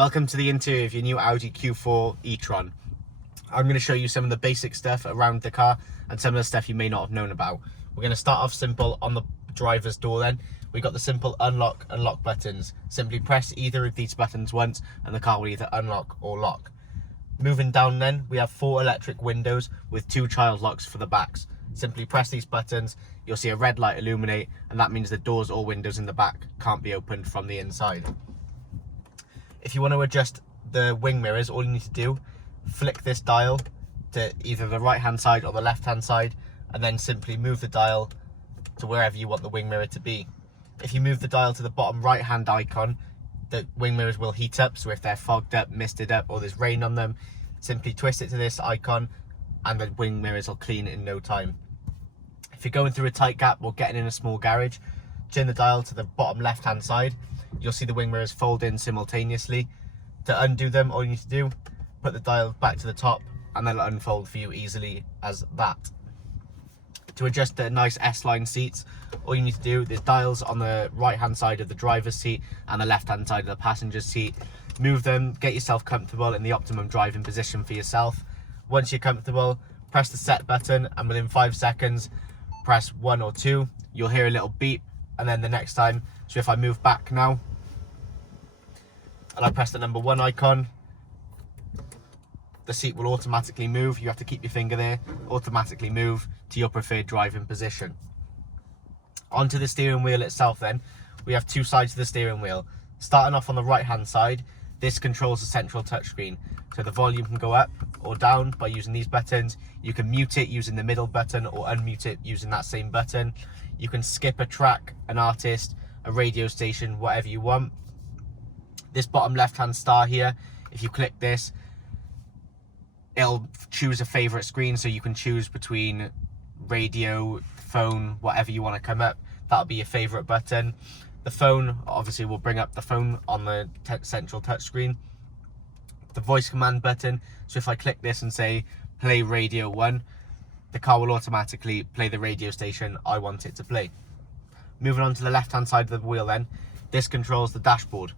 Welcome to the interior of your new Audi Q4 e-tron. I'm going to show you some of the basic stuff around the car and some of the stuff you may not have known about. We're going to start off simple on the driver's door then. We've got the simple unlock and lock buttons. Simply press either of these buttons once and the car will either unlock or lock. Moving down then, we have 4 electric windows with 2 child locks for the backs. Simply press these buttons, you'll see a red light illuminate, and that means the doors or windows in the back can't be opened from the inside. If you want to adjust the wing mirrors, all you need to do, flick this dial to either the right hand side or the left hand side, and then simply move the dial to wherever you want the wing mirror to be. If you move the dial to the bottom right hand icon, the wing mirrors will heat up, so if they're fogged up, misted up, or there's rain on them, simply twist it to this icon and the wing mirrors will clean in no time. If you're going through a tight gap or getting in a small garage, turn the dial to the bottom left hand side. You'll see the wing mirrors fold in simultaneously. To undo them, all you need to do, put the dial back to the top and then it'll unfold for you easily as that. To adjust the nice S-line seats, all you need to do, there's dials on the right hand side of the driver's seat and the left hand side of the passenger's seat. Move them, get yourself comfortable in the optimum driving position for yourself. Once you're comfortable, press the set button and within 5 seconds, press 1 or 2. You'll hear a little beep and then the next time, so if I move back now and I press the number 1 icon, the seat will automatically move. You have to keep your finger there, automatically move to your preferred driving position. Onto the steering wheel itself then, we have 2 sides of the steering wheel. Starting off on the right hand side, this controls the central touchscreen. So the volume can go up or down by using these buttons. You can mute it using the middle button or unmute it using that same button. You can skip a track, an artist, a radio station, whatever you want. This bottom left hand star here, if you click this, it'll choose a favorite screen, so you can choose between radio, phone, whatever you want to come up. That'll be your favorite button. The phone obviously will bring up the phone on the central touchscreen. The voice command button, so if I click this and say play radio 1, the car will automatically play the radio station I want it to play. Moving on to the left hand side of the wheel then, this controls the dashboard.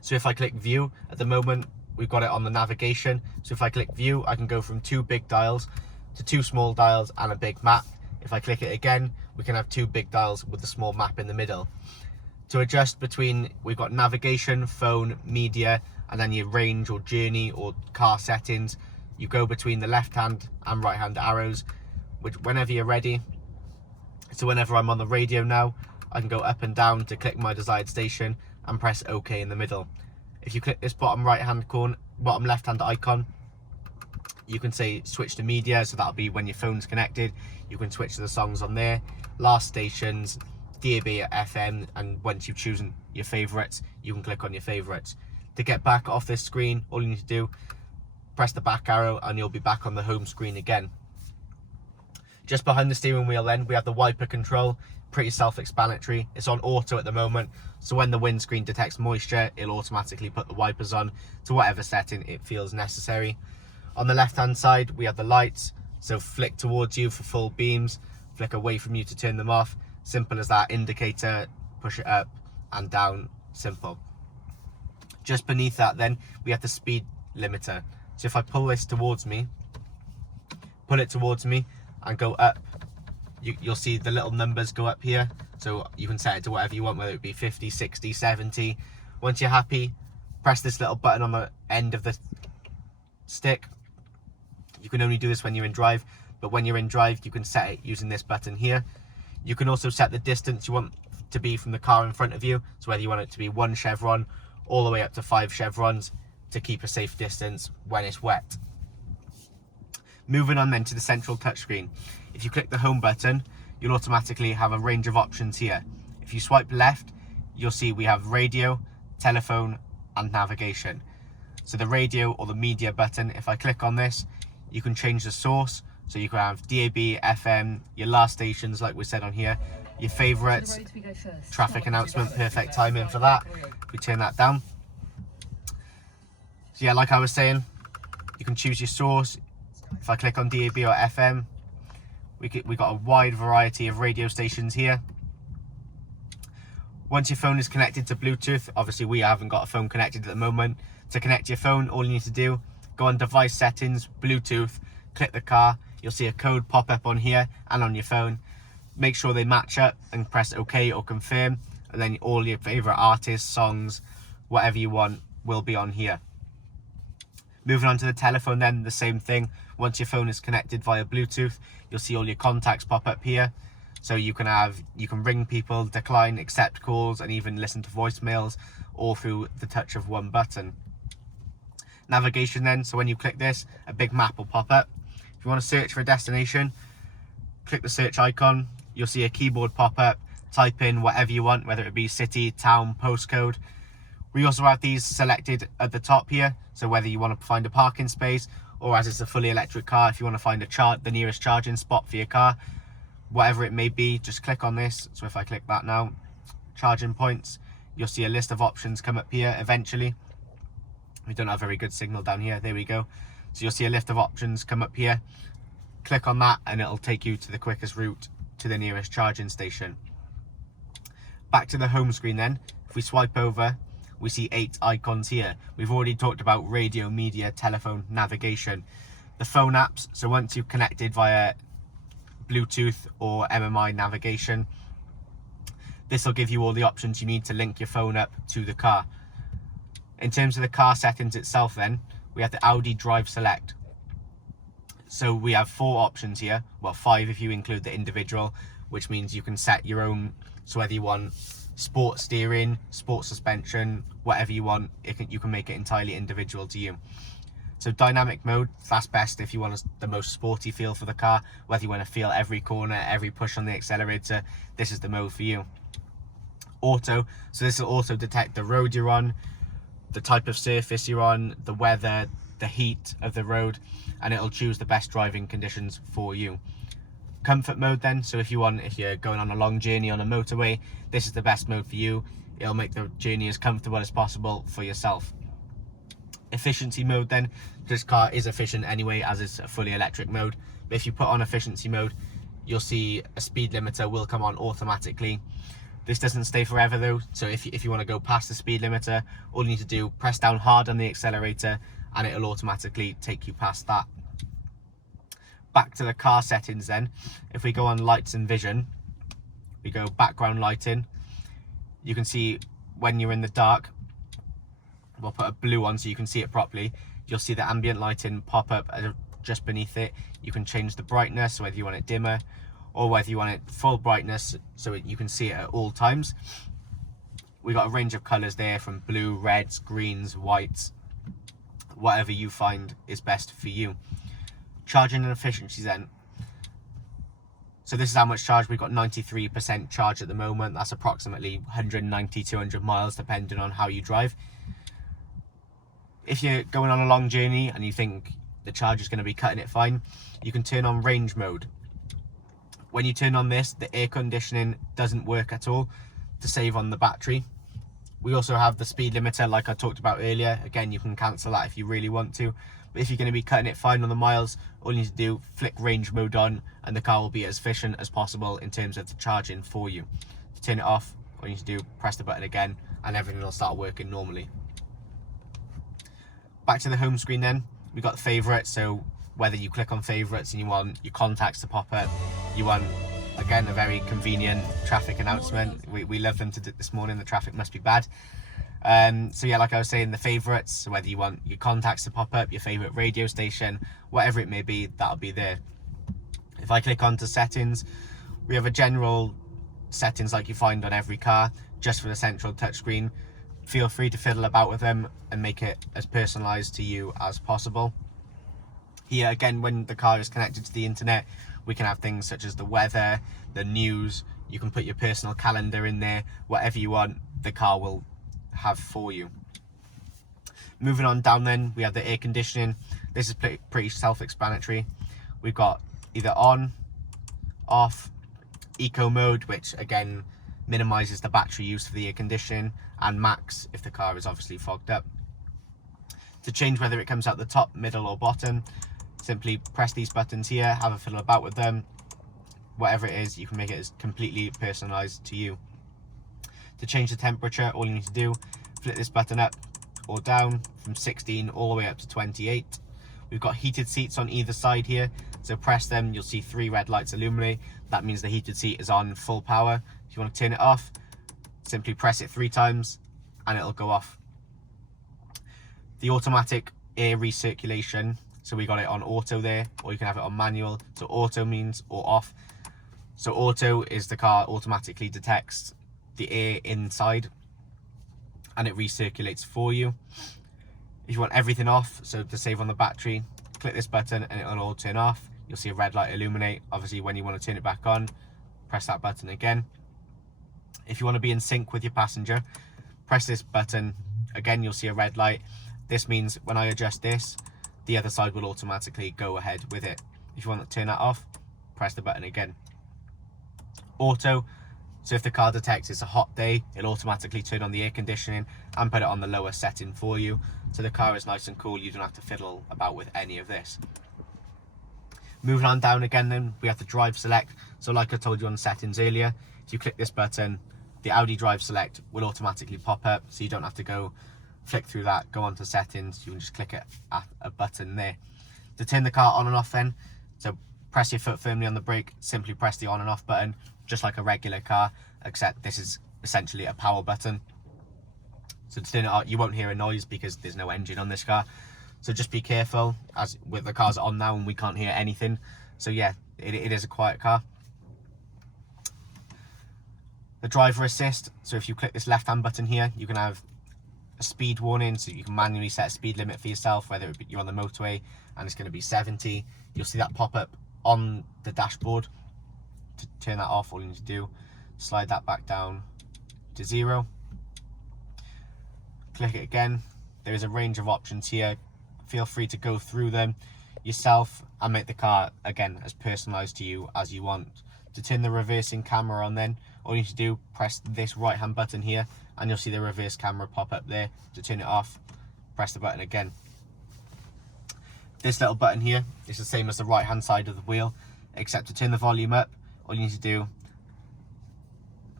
So if I click view, at the moment we've got it on the navigation, so if I click view I can go from 2 big dials to 2 small dials and a big map. If I click it again, we can have 2 big dials with the small map in the middle. To adjust between, we've got navigation, phone, media, and then your range or journey or car settings. You go between the left hand and right hand arrows, which whenever you're ready. So whenever I'm on the radio now, I can go up and down to click my desired station and press OK in the middle. If you click this bottom right hand corner, bottom left hand icon, you can say switch to media, so that'll be when your phone's connected. You can switch to the songs on there, last stations, DAB, FM, and once you've chosen your favourites, you can click on your favourites. To get back off this screen, all you need to do, press the back arrow and you'll be back on the home screen again. Just behind the steering wheel then, we have the wiper control, pretty self-explanatory. It's on auto at the moment, so when the windscreen detects moisture, it'll automatically put the wipers on to whatever setting it feels necessary. On the left hand side, we have the lights, so flick towards you for full beams, flick away from you to turn them off. Simple as that. Indicator, push it up and down, simple. Just beneath that then, we have the speed limiter. So if I pull this towards me, pull it towards me and go up, you'll see the little numbers go up here. So you can set it to whatever you want, whether it be 50, 60, 70. Once you're happy, press this little button on the end of the stick. You can only do this when you're in drive, but when you're in drive, you can set it using this button here. You can also set the distance you want to be from the car in front of you. So whether you want it to be 1 chevron all the way up to 5 chevrons to keep a safe distance when it's wet. Moving on then to the central touchscreen. If you click the home button, you'll automatically have a range of options here. If you swipe left, you'll see we have radio, telephone, and navigation. So the radio or the media button, if I click on this, you can change the source. So you can have DAB, FM, your last stations like we said on here, your favourites, traffic announcement, perfect timing for that. We turn that down. So yeah, like I was saying, you can choose your source. If I click on DAB or FM, we got a wide variety of radio stations here. Once your phone is connected to Bluetooth, obviously we haven't got a phone connected at the moment. To connect your phone, all you need to do, go on device settings, Bluetooth, click the car. You'll see a code pop up on here and on your phone. Make sure they match up and press OK or confirm. And then all your favorite artists, songs, whatever you want will be on here. Moving on to the telephone then, the same thing. Once your phone is connected via Bluetooth, you'll see all your contacts pop up here. So you can ring people, decline, accept calls, and even listen to voicemails, all through the touch of one button. Navigation then, so when you click this, a big map will pop up. If you want to search for a destination, click the search icon. You'll see a keyboard pop up. Type in whatever you want, whether it be city, town, postcode. We also have these selected at the top here, so whether you want to find a parking space, or as it's a fully electric car, if you want to find the nearest charging spot for your car, whatever it may be, just click on this. So if I click that now, charging points, you'll see a list of options come up here eventually. We don't have very good signal down here. There we go. So you'll see a list of options come up here. Click on that and it'll take you to the quickest route to the nearest charging station. Back to the home screen then. If we swipe over, we see 8 icons here. We've already talked about radio, media, telephone, navigation. The phone apps, so once you've connected via Bluetooth or MMI navigation, this will give you all the options you need to link your phone up to the car. In terms of the car settings itself then, we have the Audi Drive Select. So we have 4 options here, well 5 if you include the individual, which means you can set your own, so whether you want sport steering, sport suspension, whatever you want, you can make it entirely individual to you. So dynamic mode, that's best if you want the most sporty feel for the car, whether you want to feel every corner, every push on the accelerator, this is the mode for you. Auto, so this will also detect the road you're on, the type of surface you're on, the weather, the heat of the road, and it'll choose the best driving conditions for you. Comfort mode then, so if you're going on a long journey on a motorway, this is the best mode for you. It'll make the journey as comfortable as possible for yourself. Efficiency mode then, this car is efficient anyway as it's a fully electric mode, but if you put on efficiency mode, you'll see a speed limiter will come on automatically. This doesn't stay forever though, so if you want to go past the speed limiter, all you need to do, press down hard on the accelerator and it'll automatically take you past that. Back to the car settings then, if we go on lights and vision, we go background lighting, you can see when you're in the dark, we'll put a blue on so you can see it properly, you'll see the ambient lighting pop up just beneath it. You can change the brightness, whether you want it dimmer or whether you want it full brightness so you can see it at all times. We got a range of colors there from blue, reds, greens, whites, whatever you find is best for you. Charging and efficiency then. So this is how much charge. We've got 93% charge at the moment. That's approximately 190, 200 miles depending on how you drive. If you're going on a long journey and you think the charge is going to be cutting it fine, you can turn on range mode. When you turn on this, the air conditioning doesn't work at all to save on the battery. We also have the speed limiter like I talked about earlier. Again, you can cancel that if you really want to. But if you're going to be cutting it fine on the miles, all you need to do, flick range mode on and the car will be as efficient as possible in terms of the charging for you. To turn it off, all you need to do, press the button again and everything will start working normally. Back to the home screen then, we got the favourites. So whether you click on favourites and you want your contacts to pop up, you want, again, a very convenient traffic announcement. We love them this morning, the traffic must be bad. So yeah, like I was saying, the favourites, so whether you want your contacts to pop up, your favourite radio station, whatever it may be, that'll be there. If I click onto settings, we have a general settings like you find on every car, just for the central touchscreen. Feel free to fiddle about with them and make it as personalised to you as possible. Here again, when the car is connected to the internet, we can have things such as the weather, the news, you can put your personal calendar in there, whatever you want, the car will have for you. Moving on down then, we have the air conditioning. This is pretty self-explanatory. We've got either on, off, eco mode, which again minimises the battery use for the air conditioning, and max if the car is obviously fogged up. To change whether it comes out the top, middle or bottom, simply press these buttons here, have a fiddle about with them. Whatever it is, you can make it as completely personalised to you. To change the temperature, all you need to do, flip this button up or down from 16 all the way up to 28. We've got heated seats on either side here, so press them, you'll see 3 red lights illuminate. That means the heated seat is on full power. If you want to turn it off, simply press it 3 times and it'll go off. The automatic air recirculation, so we got it on auto there, or you can have it on manual. So auto means or off. So auto is the car automatically detects the air inside and it recirculates for you. If you want everything off, so to save on the battery, click this button and it'll all turn off. You'll see a red light illuminate. Obviously when you want to turn it back on, press that button again. If you want to be in sync with your passenger, press this button again, you'll see a red light. This means when I adjust this, the other side will automatically go ahead with it. If you want to turn that off, press the button again. Auto, so if the car detects it's a hot day, it'll automatically turn on the air conditioning and put it on the lower setting for you, so the car is nice and cool. You don't have to fiddle about with any of this. Moving on down again then, we have the drive select. So like I told you on settings earlier, if you click this button, the Audi drive select will automatically pop up, so you don't have to go flick through that, go on to settings. You can just click it at a button there. To turn the car on and off then, so press your foot firmly on the brake, simply press the on and off button, just like a regular car, except this is essentially a power button. So to turn it on, you won't hear a noise because there's no engine on this car. So just be careful, as with the cars on now and we can't hear anything. So yeah, it is a quiet car. The driver assist, so if you click this left hand button here, you can have a speed warning, so you can manually set a speed limit for yourself, whether you're on the motorway and it's going to be 70. You'll see that pop up on the dashboard. To turn that off, all you need to do, slide that back down to 0. Click it again. There is a range of options here. Feel free to go through them yourself and make the car, again, as personalized to you as you want. To turn the reversing camera on then, all you need to do, press this right hand button here and you'll see the reverse camera pop up there. To turn it off, press the button again. This little button here is the same as the right hand side of the wheel, except to turn the volume up, all you need to do,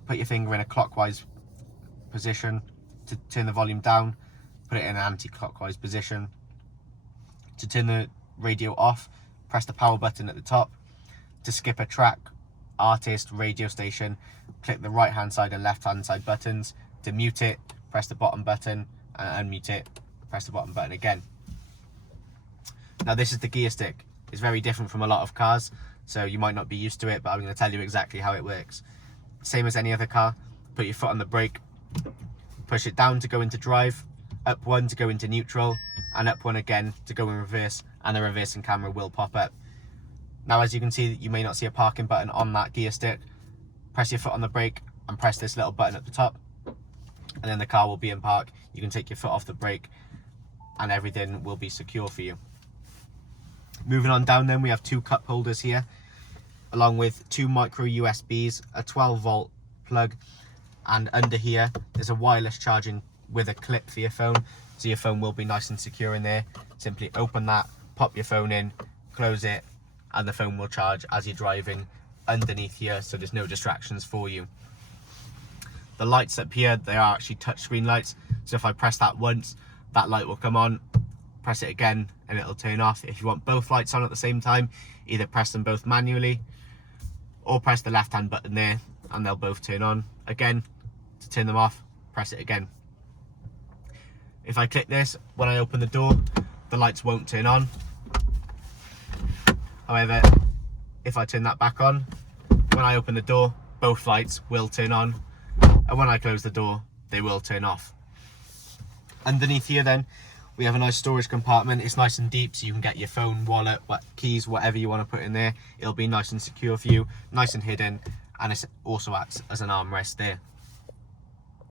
put your finger in a clockwise position. To turn the volume down, put it in an anti-clockwise position. To turn the radio off, press the power button at the top. To skip a track, artist, radio station, click the right hand side and left hand side buttons. To mute it, press the bottom button, and unmute it, press the bottom button again. Now this is the gear stick. It's very different from a lot of cars, so you might not be used to it, but I'm going to tell you exactly how it works. Same as any other car, put your foot on the brake, push it down to go into drive, up 1 to go into neutral, and up 1 again to go in reverse, and the reversing camera will pop up. Now as you can see, you may not see a parking button on that gear stick. Press your foot on the brake and press this little button at the top, and then the car will be in park. You can take your foot off the brake and everything will be secure for you. Moving on down then, we have 2 cup holders here, along with 2 micro USBs, a 12 volt plug, and under here there's a wireless charging with a clip for your phone, so your phone will be nice and secure in there. Simply open that, pop your phone in, close it, and the phone will charge as you're driving underneath here, so there's no distractions for you. The lights up here, they are actually touchscreen lights, so if I press that once, that light will come on. Press it again and it'll turn off. If you want both lights on at the same time, either press them both manually or press the left hand button there and they'll both turn on. Again, to turn them off, press it again. If I click this, when I open the door, the lights won't turn on. However, if I turn that back on, when I open the door, both lights will turn on, and when I close the door, they will turn off. Underneath here then, we have a nice storage compartment. It's nice and deep, so you can get your phone, wallet, keys, whatever you want to put in there. It'll be nice and secure for you, nice and hidden, and it also acts as an armrest there.